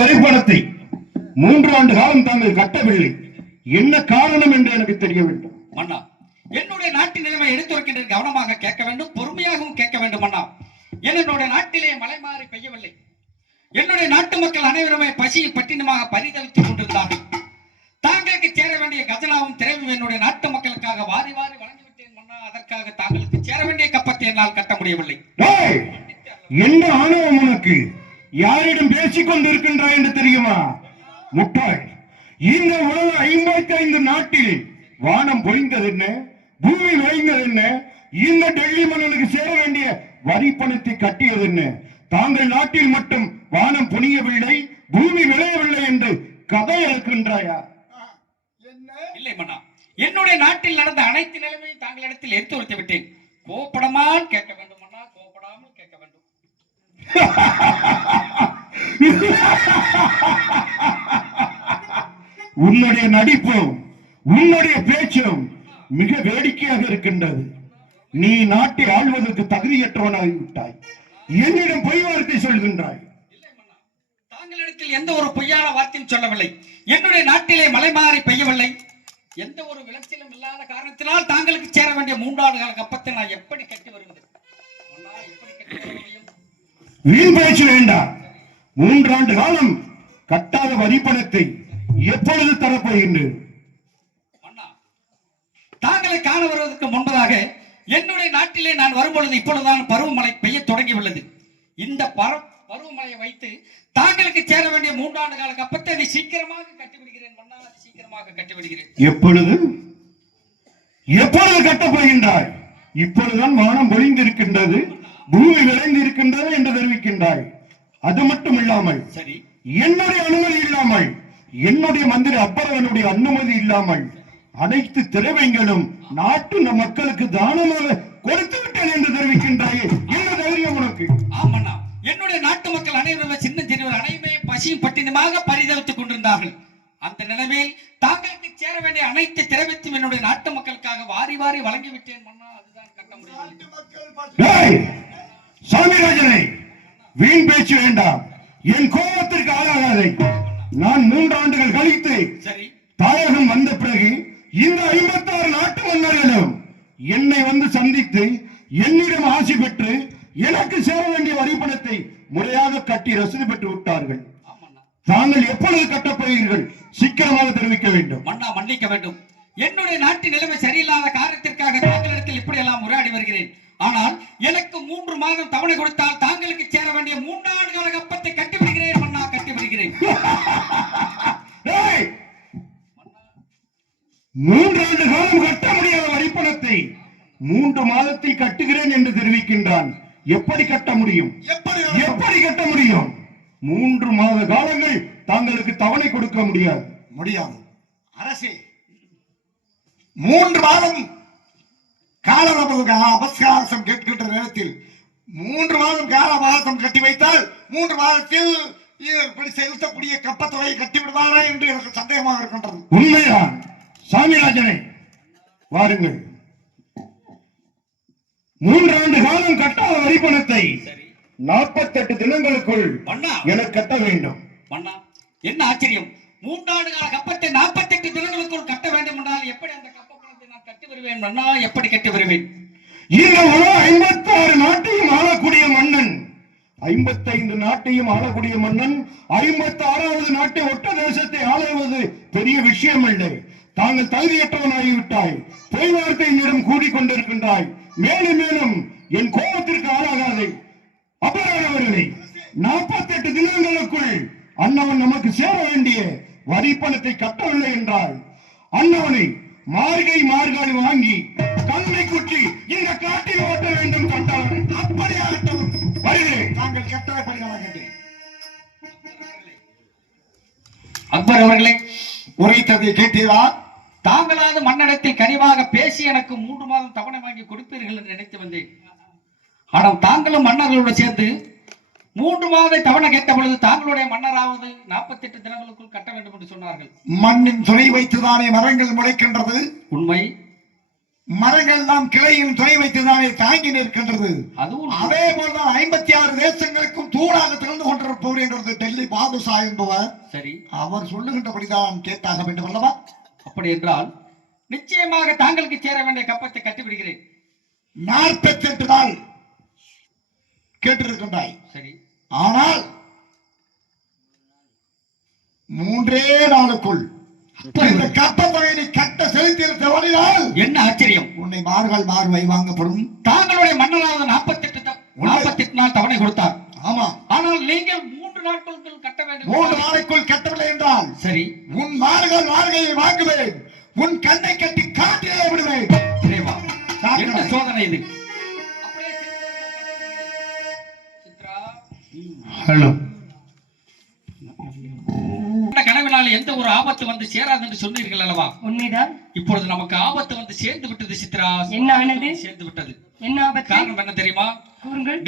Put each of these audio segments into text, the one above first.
வரிப்பணத்தை மூன்று ஆண்டு காலம் தாங்கள் கட்டவில்லை. என்ன காரணம் என்று எனக்கு தெரிய வேண்டும். மன்னா என்னுடைய நாட்டின் நிலைமை எடுத்துரைக்கின்ற கவனமாக கேட்க வேண்டும் பொறுமையாகவும் கேட்க வேண்டும் மன்னா. என்னுடைய நாட்டிலே மழை மாறி பெய்யவில்லை? என்னுடைய நாட்டு மக்கள் அனைவருமே பசியில் பட்டினமாக பரிதவித்துக் கொண்டிருந்தார்கள். தாங்களுக்கு சேர வேண்டிய கஜனாவும் திரைவும் என்னுடைய நாட்டு மக்களுக்காக வாரி வாரி வழங்கிவிட்டேன் மன்னா. அதற்காக தாங்களுக்கு சேர வேண்டிய கப்பத்தை என்னால் கட்ட முடியவில்லை. டேய், என்ன ஆணவம் உனக்கு? யாரிடம் பேசிக் கொண்டிருக்கின்றாய் என்று தெரியுமா? முட்டாள் இந்த உலக ஐம்பத்தி ஐந்து நாட்டில் வானம் பொழிந்தது என்ன? பூமி விளைந்தது என்ன? இந்த டெல்லி மன்னனுக்கு சேர வேண்டிய வரி பணத்தை கட்டியது என்ன? தாங்கள் நாட்டில் மட்டும் வானம் புனியவில்லை பூமி விளையவில்லை என்று கதை இழக்கின்றாயா? இல்லை மன்னா. என்னுடைய நாட்டில் நடந்த அனைத்து நிலைமையும் தாங்களிடத்தில் எடுத்து உரைத்து விட்டேன். கோபப்படாமல் கேட்க வேண்டும் மன்னா. கோபப்படாமல் கேட்க வேண்டும். உன்னுடைய நடிப்பும் உன்னுடைய பேச்சும் மிக வேடிக்கையாக இருக்கின்றது. நீ நாட்டை ஆள்வதற்கு தகுதியற்றவனாகி விட்டாய். என்னிடம் பொய் வார்த்தை சொல்கின்றாய். தாங்களிடத்தில் எந்த ஒரு பொய்யான வார்த்தையும் சொல்லவில்லை. என்னுடைய நாட்டிலே மழை மாறி பெய்யவில்லை. எந்த ஒரு விளைச்சலும் இல்லாத காரணத்தினால் தாங்களுக்கு சேர வேண்டிய மூன்றாண்டு கால கப்பத்தை நான் எப்படி கட்டி வருவது மன்னா எப்படி கட்டி வர முடியும் வீண் பேச்சு வேண்டாம். மூன்றாண்டு காலம் கட்டாத வரி பணத்தை எப்பொழுது தரப்போகின்றேன் மன்னா தாங்களை காண வருவதற்கு முன்பதாக என்னுடைய நாட்டிலே நான் வரும்பொழுது இப்பொழுதுதான் பருவமழை பெய்ய தொடங்கியுள்ளது. இந்த பர- பருவமழையை வைத்து தாங்களுக்கு சேர வேண்டிய மூன்றாண்டு கால கப்பத்தை அதை சீக்கிரமாக கட்டிவிடுகிறேன் மன்னா அதை சீக்கிரமாக கட்டிவிடுகிறேன். எப்பொழுது? எப்பொழுது கட்டப் போகின்றாய் இப்பொழுதுதான் வானம் பொழிந்திருக்கின்றது பூமி விளைந்து இருக்கின்றது என்று தெரிவிக்கின்றாய். அது மட்டும் இல்லாமல் சரி. என்னுடைய அனுமதி இல்லாமல் என்னுடைய மந்திரி அப்பரவனுடைய அனுமதி இல்லாமல் அனைத்து திரைவைங்களும் நாட்டு மக்களுக்கு தானமாக கொடுத்து விட்டேன் என்று தெரிவிக்கின்றாயே. என்ன தைரியம் உனக்கு? ஆமண்ணா. என்னுடைய நாட்டு மக்கள் அனைவருமே சின்ன சிறுவர் அனைவருமே பசியும் பட்டினமாக பரிதவித்துக் கொண்டிருந்தார்கள். அந்த நிலைமையில் தாங்களுக்கு சேர வேண்டிய அனைத்து திரவியத்தையும் என்னுடைய நாட்டு மக்களுக்காக வாரி வாரி வழங்கிவிட்டேன் அதுதான் கட்ட முடியும் டேய், சாமிராஜனை வீண் பேச்சு வேண்டாம். என் கோபத்திற்கு ஆளாகாதே. நான் மூன்று ஆண்டுகள் கழித்து தாயகம் வந்த பிறகு இந்த ஐம்பத்தாறு நாட்டு மன்னர்களும் என்னை வந்து சந்தித்து என்னிடம் ஆசி பெற்று எனக்கு சேர வேண்டிய வரி பணத்தை முறையாக கட்டி ரசீது பெற்று விட்டார்கள். தாங்கள் எப்பொழுது கட்டப் போகிறீர்கள் சீக்கிரமாக தெரிவிக்க வேண்டும். மன்னா மன்னிக்க வேண்டும். என்னுடைய நாட்டின் நிலைமை சரியில்லாத காரணத்திற்காக தாங்களிடத்தில் இப்படி எல்லாம் உரையாடி வருகிறேன். ஆனால் எனக்கு மூன்று மாதம் தவணை கொடுத்தால் தாங்களுக்கு சேர வேண்டிய மூன்றாண்டு கால கப்பத்தை கட்டி விடுகிறேன் மன்னா கட்டி விடுகிறேன் டேய், மூன்றாண்டு காலம் கட்ட முடியாத வரி பணத்தை மூன்று மாதத்தில் கட்டுகிறேன் என்று தெரிவிக்கின்றான். எப்படி கட்ட முடியும்? எப்படி எப்படி கட்ட முடியும்? மூன்று மாத காலங்கள் தாங்களுக்கு தவணை கொடுக்க முடியாது. முடியாது. அரசே மூன்று மாதம் கால அவகாசம் கேட்கின்ற நேரத்தில் மூன்று மாதம் கால அவகாசம் கட்டி வைத்தால் மூன்று மாதத்தில் இப்படி செலுத்தக்கூடிய கப்பத்தொகையை கட்டி விடுவாரா என்று எனக்கு சந்தேகமாக இருக்கின்றது. உண்மைதான் சாமிராஜனை வாருங்கள். மூன்றாண்டு காலம் கட்டாத வரி பணத்தை சரி நாற்பத்தெட்டு தினங்களுக்குள் எனக்கு கட்ட வேண்டும். என்ன ஆச்சரியம்? மூன்றாண்டு கால கப்பத்தை நாற்பத்தெட்டு தினங்களுக்குள் கட்ட வேண்டும் என்றால் எப்படி அந்த கப்ப பணத்தை நான் கட்டி வருவேன் மன்னா எப்படி கெட்டு வருவேன்? இந்த உலக ஐம்பத்தாறு நாட்டையும் ஆளக்கூடிய மன்னன். ஐம்பத்தைந்து நாட்டையும் ஆளக்கூடிய மன்னன் ஐம்பத்தி ஆறாவது நாட்டை ஒட்ட தேசத்தை ஆளுவது பெரிய விஷயம் இல்லை தாங்கள் தகுதியற்றவனாகிவிட்டாய் பொய் வார்த்தை என்னிடம் கூடிக்கொண்டிருக்கின்றாய் மேலும் மேலும் என் கோபத்திற்கு ஆளாகாதே. அபராதவர்களே நாற்பத்தெட்டு தினங்களுக்குள் அண்ணவன் நமக்கு சேர வேண்டிய வரி பணத்தை கட்டவில்லை என்றால் அண்ணவனை மார்கை மார்காய் வாங்கி கண்ணை குற்றி இந்த காட்டில் ஓட்ட வேண்டும் கண்டவன் அப்படியாகட்டும் வருகிறேன். நான் கேட்டேன் அக்பர் அவர்களே உரைத்ததை கேட்டீரா? தாங்களாவது மன்னடத்தில் கனிவாக பேசி எனக்கு மூன்று மாதம் தவணை வாங்கி கொடுப்பீர்கள் என்று நினைத்து வந்தேன். ஆனால் தாங்களும் மன்னர்களோடு சேர்ந்து மூன்று மாத தவணை கேட்ட பொழுது தாங்களுடைய மன்னராவது நாற்பத்தெட்டு தினங்களுக்குள் கட்ட வேண்டும் என்று சொன்னார்கள். மண்ணின் துணை வைத்துதானே மரங்கள் முளைக்கின்றது? உண்மை. மரங்கள் எல்லாம் கிளையின் துணை வைத்துதானே தாங்கி நிற்கின்றது? அதுவும் அதே போலதான் ஐம்பத்தி ஆறு தேசங்களுக்கும் தூணாக திறந்து கொண்டிருப்பவர் என்கிறது டெல்லி பாதுஷா என்பவர். சரி. அவர் சொல்லுகின்றபடிதான் கேட்டாக வேண்டும் அல்லவா? அப்படி என்றால் நிச்சயமாக தாங்களுக்கு சேர வேண்டிய கப்பத்தை கட்டிவிடுகிறேன். நாற்பத்தி எட்டு நாள் கேட்டிருக்கின்றாய். சரி. ஆனால் மூன்றே நாளுக்குள் இந்த கப்பத்தொகை நீ கட்ட என்ன ஆச்சரியம்? உன்னை மார்கள் மார்வை வாங்கப்படும். தாங்களுடைய மன்னராவது நாற்பத்தி எட்டு நாற்பத்தி எட்டு நாள் தவணை கொடுத்தார். ஆமா. ஆனால் நீங்கள் மூன்று நாட்களுக்குள் கட்ட வேண்டும். மூன்று நாளைக்குள் கட்டவில்லை என்றால் சரி. உன் மார்கள் மார்கையை வாங்குவேன். உன் கண்ணை கட்டி காட்டிலே விடுவேன். என்ன சோதனை இது? ஹலோ கனவினால் எந்த ஒரு ஆபத்து வந்து சேராது என்று சொன்னீர்கள் அல்லவா? உண்மைதான் இப்பொழுது நமக்கு ஆபத்து வந்து சேர்ந்து விட்டது சித்ரா. என்ன ஆனது? சேர்ந்து விட்டது. என்ன ஆபத்து? காரணம் என்ன தெரியுமா?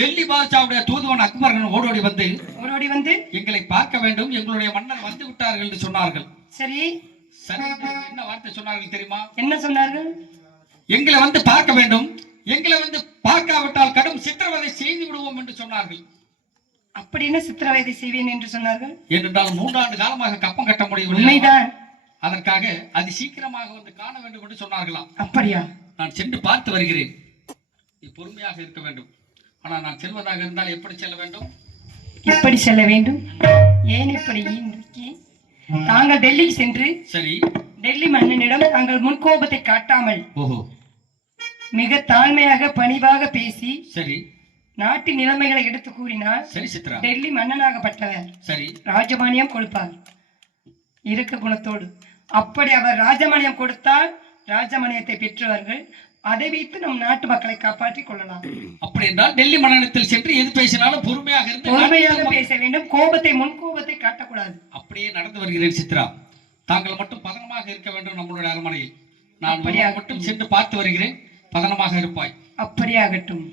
டெல்லி பாதுஷாவுடைய தூதுவன் அக்பர்கள் ஓடோடி வந்து ஓடோடி வந்து எங்களை பார்க்க வேண்டும் எங்களுடைய மன்னர் வந்து விட்டார்கள் என்று சொன்னார்கள். சரி என்ன வார்த்தை சொன்னார்கள் தெரியுமா? என்ன சொன்னார்கள்? எங்களை வந்து பார்க்க வேண்டும் எங்களை வந்து பார்க்காவிட்டால் கடும் சித்திரவதை செய்து விடுவோம் என்று சொன்னார்கள். அப்படி என்ன சித்திரவதை செய்வேன் என்று சொன்னார்கள். ஏனென்றால் மூன்றாண்டு காலமாக கப்பம் கட்ட முடியவில்லை. உண்மைதான். அதற்காக அது சீக்கிரமாக வந்து காண வேண்டும் என்று சொன்னார்களாம். அப்படியா? நான் சென்று பார்த்து வருகிறேன். நீ பொறுமையாக இருக்க வேண்டும். ஆனால் நான் செல்வதாக இருந்தால் எப்படி செல்ல வேண்டும்? எப்படி செல்ல வேண்டும்? ஏன் இப்படி தாங்கள் டெல்லி சென்று சரி. டெல்லி மன்னனிடம் தாங்கள் முன்கோபத்தை காட்டாமல் ஓஹோ. மிக தாழ்மையாக பணிவாக பேசி சரி. நாட்டு நிலைமைகளை எடுத்து கூறினால் சரி சித்ரா. டெல்லி மன்னனாகப்பட்டவர். சரி. ராஜமானியம் கொடுப்பார். இருக்க குணத்தோடு. அப்படி அவர் ராஜமானியம் கொடுத்தால் ராஜமானியத்தை பெற்றவர்கள் அதை வைத்து நம் நாட்டு மக்களை காப்பாற்றிக் கொள்ளலாம். அப்படி என்றால் டெல்லி மன்னனத்தில் சென்று எது பேசினாலும் பொறுமையாக இருந்து பொறுமையாக பேச வேண்டும். கோபத்தை முன் கோபத்தை காட்டக்கூடாது. அப்படியே நடந்து வருகிறேன் சித்ரா. தாங்கள் மட்டும் பதனமாக இருக்க வேண்டும் நம்மளுடைய அரண்மனையில். நான்? மட்டும் சென்று பார்த்து வருகிறேன். பதனமாக இருப்பாய். அப்படியாகட்டும்.